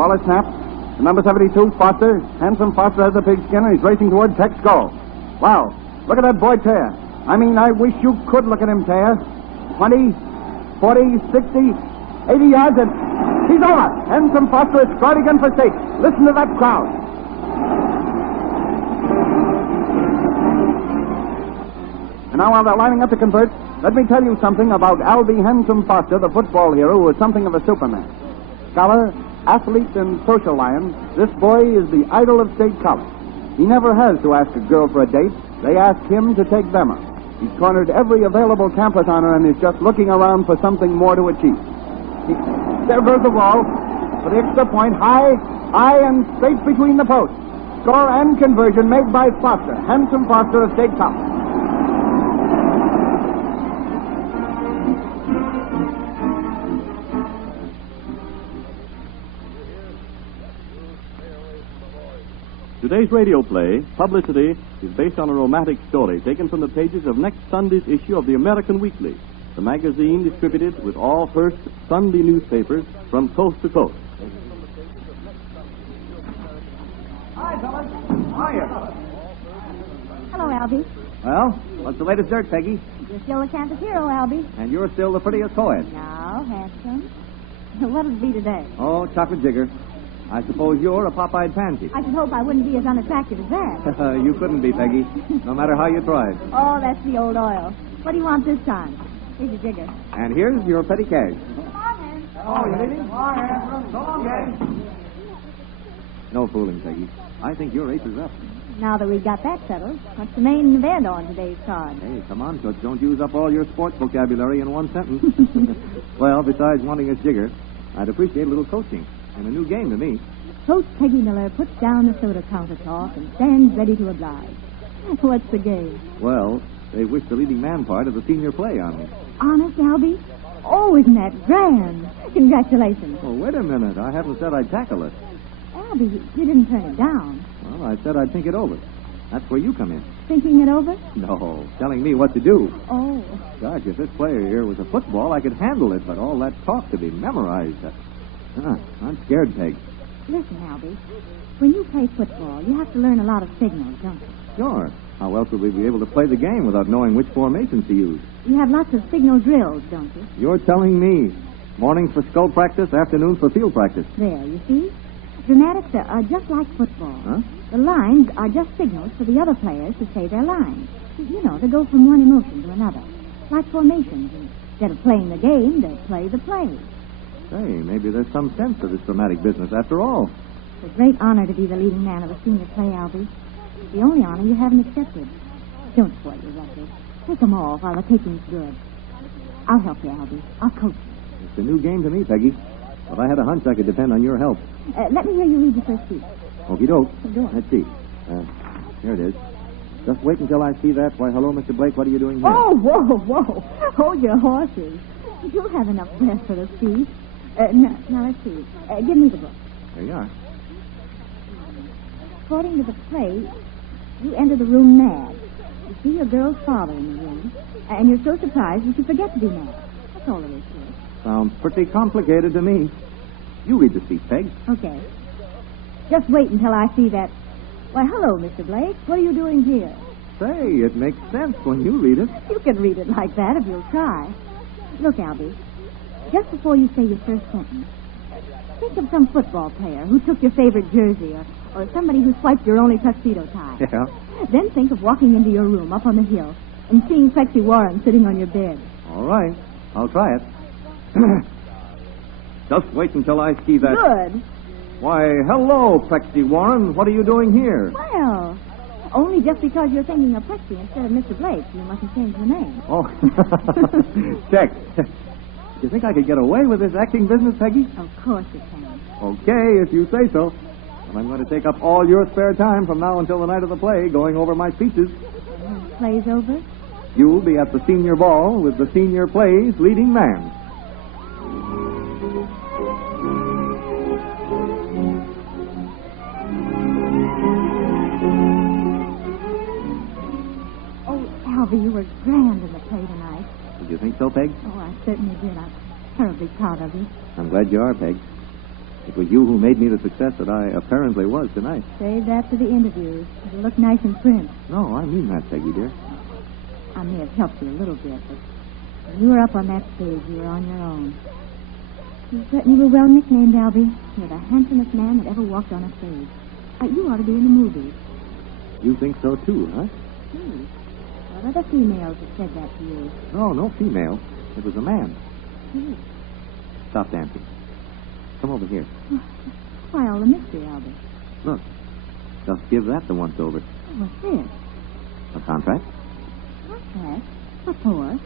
Ball is snapped. Number 72, Foster. Handsome Foster has the pigskin and he's racing toward Tech's goal. Wow. Look at that boy tear. I mean, I wish you could look at him tear. 20, 40, 60, 80 yards, and he's over. Handsome Foster is scored again for state. Listen to that crowd. And now while they're lining up to convert, let me tell you something about Albie Handsome Foster, the football hero who is something of a Superman. Scholar, athlete, and social lion, this boy is the idol of State College. He never has to ask a girl for a date. They ask him to take them out. He's cornered every available campus honor and is just looking around for something more to achieve. There goes the ball for the extra point, high, and straight between the posts. Score and conversion made by Foster, Handsome Foster of State College. Today's radio play, Publicity, is based on a romantic story taken from the pages of next Sunday's issue of the American Weekly, the magazine distributed with all Hearst Sunday newspapers from coast to coast. Hi, fellas. How are you? Hello, Albie. Well, what's the latest dirt, Peggy? You're still a campus hero, Albie. And you're still the prettiest co-ed. Now, handsome. What'll it be today? Oh, chocolate jigger. I suppose you're a pop-eyed pansy. I should hope I wouldn't be as unattractive as that. You couldn't be, Peggy, no matter how you tried. Oh, that's the old oil. What do you want this time? Here's your jigger. And here's your petty cash. Come on, then. Oh, you leaving? So long, gang. No fooling, Peggy. I think your ace is up. Now that we've got that settled, what's the main event on today's card? Hey, come on, Toots. Don't use up all your sports vocabulary in one sentence. Well, besides wanting a jigger, I'd appreciate a little coaching. And a new game to me. Coach Peggy Miller puts down the soda countertop and stands ready to oblige. What's the game? Well, they wish the leading man part of the senior play on me. Honest, Albie? Oh, isn't that grand? Congratulations. Oh, wait a minute. I haven't said I'd tackle it. Albie, you didn't turn it down. Well, I said I'd think it over. That's where you come in. Thinking it over? No, telling me what to do. Oh. Gosh, if this player here was a football, I could handle it, but all that talk to be memorized. I'm scared, Peg. Listen, Albie, when you play football, you have to learn a lot of signals, don't you? Sure. How else would we be able to play the game without knowing which formations to use? You have lots of signal drills, don't you? You're telling me. Mornings for skull practice, afternoons for field practice. There, you see? Dramatics are just like football. Huh? The lines are just signals for the other players to say their lines. You know, to go from one emotion to another. Like formations. Instead of playing the game, they play the play. Say, maybe there's some sense to this dramatic business after all. It's a great honor to be the leading man of a senior play, Albie. It's the only honor you haven't accepted. Don't spoil your record. Take them all while the taking's good. I'll help you, Albie. I'll coach you. It's a new game to me, Peggy. But I had a hunch I could depend on your help. Let me hear you read the first piece. Okey doke. Go on. Let's see. Here it is. Just wait until I see that. Why, hello, Mr. Blake. What are you doing here? Oh, whoa. Hold your horses. You'll have enough breath for the speech. Now, let's see. Give me the book. There you are. According to the play, you enter the room mad. You see your girl's father in the room, and you're so surprised that you forget to be mad. That's all there is to it. Sounds pretty complicated to me. You read the speech, Peg. Okay. Just wait until I see that. Why, hello, Mr. Blake. What are you doing here? Say, it makes sense when you read it. You can read it like that if you'll try. Look, Albie, just before you say your first sentence, think of some football player who took your favorite jersey or somebody who swiped your only tuxedo tie. Yeah. Then think of walking into your room up on the hill and seeing Plexi Warren sitting on your bed. All right. I'll try it. Just wait until I see that. Good. Why, hello, Plexi Warren. What are you doing here? Well, only just because you're thinking of Plexi instead of Mr. Blake, you mustn't change the name. Oh, check. You think I could get away with this acting business, Peggy? Of course you can. Okay, if you say so. And I'm going to take up all your spare time from now until the night of the play, going over my speeches. When the play's over? You'll be at the senior ball with the senior play's leading man. Albie, you were grand in the play tonight. Did you think so, Peg? Oh, I certainly did. I'm terribly proud of you. I'm glad you are, Peg. It was you who made me the success that I apparently was tonight. Save that for the interviews. It'll look nice in print. No, I mean that, Peggy, dear. I may have helped you a little bit, but when you were up on that stage, you were on your own. You certainly were well nicknamed, Albie. You're the handsomest man that ever walked on a stage. You ought to be in the movies. You think so, too, huh? Gee, what other females have said that to you? No female. It was a man. Gee. Stop dancing. Come over here. Why all the mystery, Albie? Look. Just give that the once-over. Oh, what's this? A contract? Contract? What for?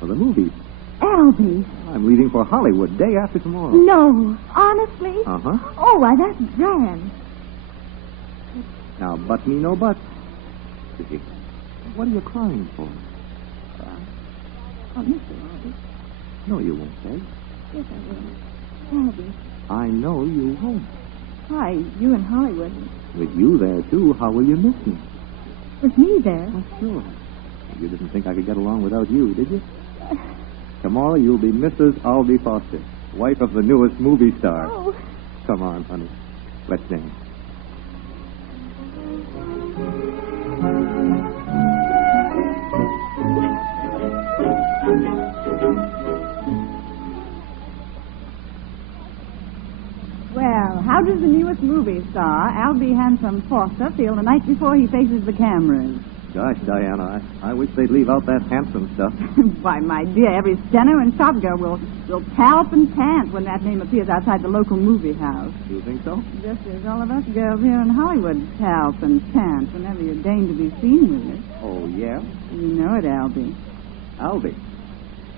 For the movies. Albie. I'm leaving for Hollywood day after tomorrow. No. Honestly? Uh-huh. Oh, why, that's grand. Now, but me no but. Sissy, what are you crying for? I'll miss you, Albie. No, you won't, Peg. Yes, I will. Albie. I know you won't. Why, you in Hollywood. With you there, too, how will you miss me? With me there? Oh, sure. You didn't think I could get along without you, did you? Tomorrow you'll be Mrs. Albie Foster, wife of the newest movie star. Oh. Come on, honey. Let's dance. Well, how does the newest movie star, Albie Handsome Foster, feel the night before he faces the cameras? Gosh, Diana, I wish they'd leave out that handsome stuff. Why, my dear, every steno and shop girl will palp and pant when that name appears outside the local movie house. Do you think so? Just as all of us girls here in Hollywood palp and pant whenever you're deigned to be seen with it. Oh, yeah? You know it, Albie. Albie.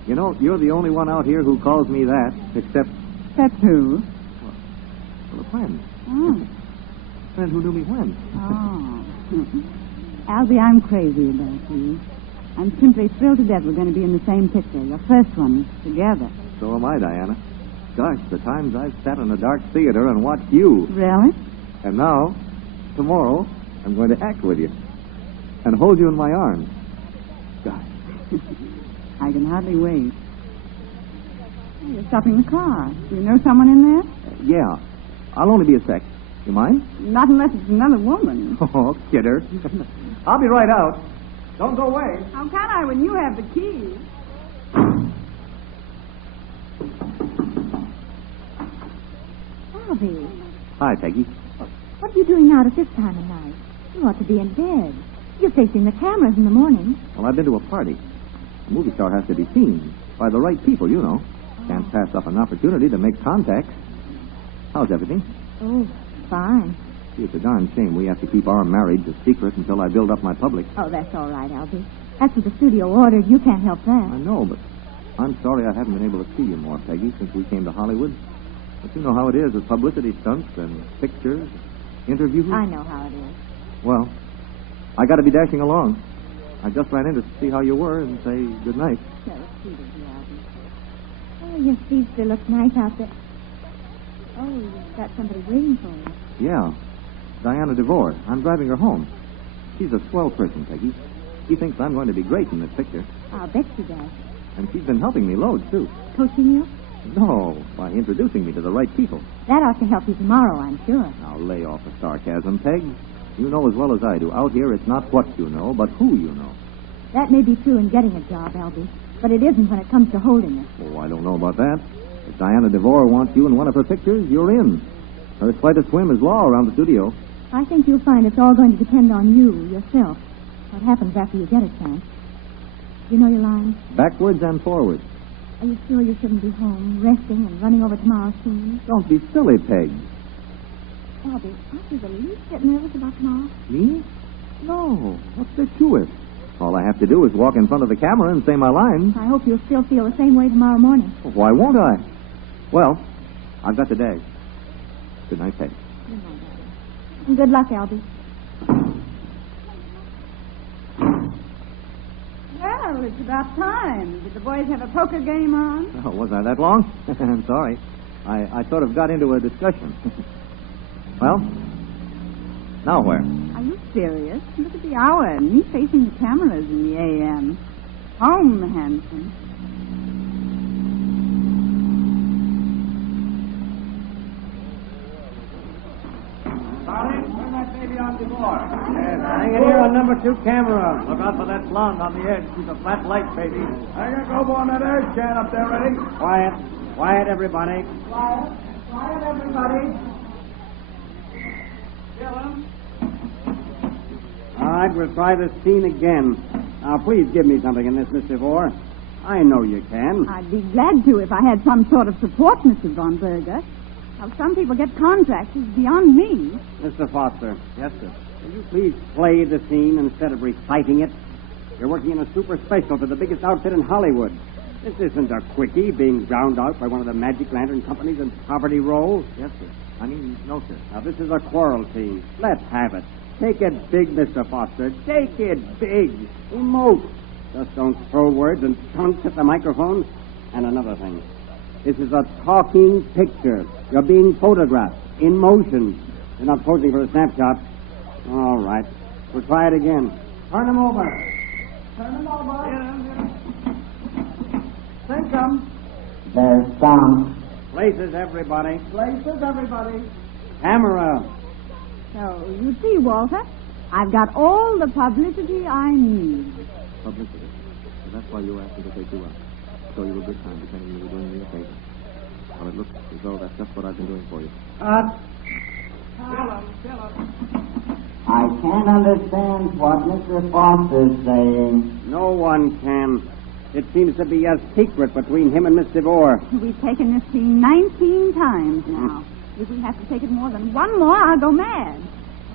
You know, you're the only one out here who calls me that, except... Except who? Well, a friend. Oh. A friend who knew me when. Oh. Albie, I'm crazy about you. I'm simply thrilled to death we're going to be in the same picture, your first one, together. So am I, Diana. Gosh, the times I've sat in a dark theater and watched you. Really? And now, tomorrow, I'm going to act with you. And hold you in my arms. Gosh. I can hardly wait. Oh, you're stopping the car. Do you know someone in there? Yeah. I'll only be a sec. You mind? Not unless it's another woman. Oh, kidder. I'll be right out. Don't go away. How can I when you have the keys? Albie, Hi, Peggy. what are you doing out at this time of night? You ought to be in bed. You're facing the cameras in the morning. Well, I've been to a party. A movie star has to be seen by the right people, you know. Can't pass up an opportunity to make contacts. How's everything? Oh, fine. Gee, it's a darn shame we have to keep our marriage a secret until I build up my public. Oh, that's all right, Albie. That's what the studio ordered. You can't help I that. know, but I'm sorry I haven't been able to see you more, Peggy, since we came to Hollywood. But you know how it is with publicity stunts and pictures, interviews. I know how it is. Well, I got to be dashing along. I just ran in to see how you were and say good night. So sweet of you, Albie. Oh, your feet still look nice out there. Oh, you've got somebody waiting for you. Yeah, Diana DeVore. I'm driving her home. She's a swell person, Peggy. She thinks I'm going to be great in this picture. I'll bet she does. And she's been helping me loads, too. Coaching you? No, by introducing me to the right people. That ought to help you tomorrow, I'm sure. Now, lay off the sarcasm, Peg. You know as well as I do. Out here, it's not what you know, but who you know. That may be true in getting a job, Albie, but it isn't when it comes to holding it. Oh, I don't know about that. If Diana DeVore wants you in one of her pictures, you're in. Her flight of swim is law around the studio. I think you'll find it's all going to depend on you, yourself. What happens after you get a chance. You know your lines? Backwards and forwards. Are you sure you shouldn't be home, resting and running over tomorrow's scene? Don't be silly, Peg. Albie, aren't you the least bit nervous about tomorrow? Me? No. What's there to it? All I have to do is walk in front of the camera and say my lines. I hope you'll still feel the same way tomorrow morning. Why won't I? Well, I've got the day. Good night, Peg. Good night, Albie. And good luck, Albie. Well, it's about time. Did the boys have a poker game on? Oh, wasn't I that long? I'm sorry. I sort of got into a discussion. Well, now where? Are you serious? Look at the hour. And me facing the cameras in the AM. Home, Hanson. Hang it here on number 2 camera. Look out for that blonde on the edge. She's a flat light, baby. I got go on that edge, Jan, up there, ready? Quiet. Quiet, everybody. Quiet, everybody. All right, we'll try this scene again. Now, please give me something in this, Miss DeVore. I know you can. I'd be glad to if I had some sort of support, Mr. Von Berger. How some people get contracts is beyond me. Mr. Foster, Yes, sir. will you please play the scene instead of reciting it? You're working in a super special for the biggest outfit in Hollywood. This isn't a quickie being drowned out by one of the Magic Lantern companies in Poverty Row. Yes, sir. I mean, no, sir. Now, this is a quarrel scene. Let's have it. Take it big, Mr. Foster. Take it big. Emote. Just don't throw words and taunts at the microphone. And another thing. This is a talking picture. You're being photographed in motion. You're not posing for a snapshot. All right. We'll try it again. Turn them over. Turn them over. Think them. There's some. Places, everybody. Places, everybody. Camera. So, you see, Walter, I've got all the publicity I need. Publicity. So that's why you asked me to take you out. Show you a good time, pretending you were doing me a favor. Well, it looks as though that's just what I've been doing for you. I can't understand what Mr. Foster's saying. No one can. It seems to be a secret between him and Miss DeVore. We've taken this scene 19 times now. If we have to take it more than one more, I'll go mad.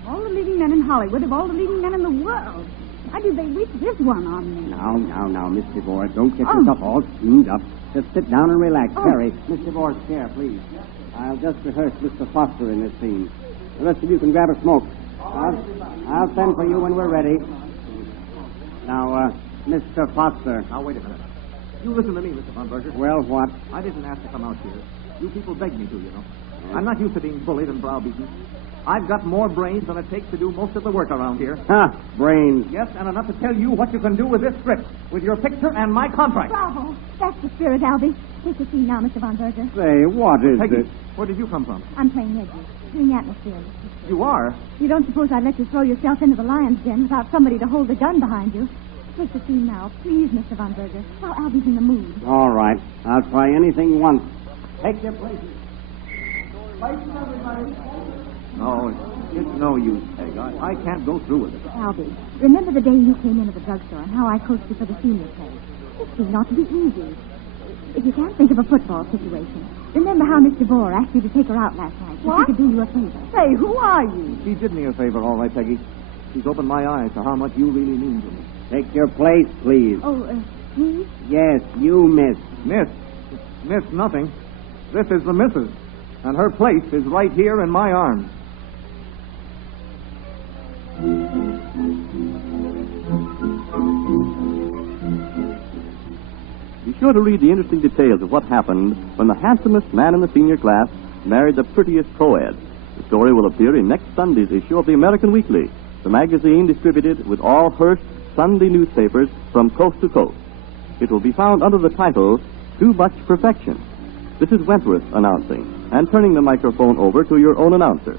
Of all the leading men in Hollywood, of all the leading men in the world, why did they wish this one on me? Now, Miss DeVore, don't get yourself all steamed up. Just sit down and relax. Harry, Miss DeVore's chair, please. I'll just rehearse Mr. Foster in this scene. The rest of you can grab a smoke. I'll send for you when we're ready. Now, Mr. Foster. Now, wait a minute. You listen to me, Mr. Von Berger. Well, what? I didn't ask to come out here. You people begged me to, you know. I'm not used to being bullied and browbeaten. I've got more brains than it takes to do most of the work around here. Brains. Yes, and enough to tell you what you can do with this script, with your picture and my contract. Bravo. That's the spirit, Albie. Take the scene now, Mr. Von Berger. Say, what is Peggy, this? where did you come from? I'm playing Edgy. Doing atmosphere. You are? You don't suppose I'd let you throw yourself into the lion's den without somebody to hold the gun behind you? Take the scene now, please, Mr. Von Berger. Now Albie's in the mood. All right. I'll try anything once. Take your places. Places, everybody. No, it's no use, Peg. I can't go through with it. Albie, remember the day you came into the drugstore and how I coached you for the senior play? This scene ought to be easy. If you can't think of a football situation, remember how Miss DeVore asked you to take her out last night so she could do you a favor. Say, who are you? She did me a favor, all right, Peggy. She's opened my eyes to how much you really mean to me. Take your place, please. Oh, me? Yes, you, miss. Miss nothing. This is the missus, and her place is right here in my arms. Be sure to read the interesting details of what happened when the handsomest man in the senior class married the prettiest co-ed. The story will appear in next Sunday's issue of the American Weekly, the magazine distributed with all Hearst Sunday newspapers from coast to coast. It will be found under the title, Too Much Perfection. This is Wentworth announcing, and turning the microphone over to your own announcer.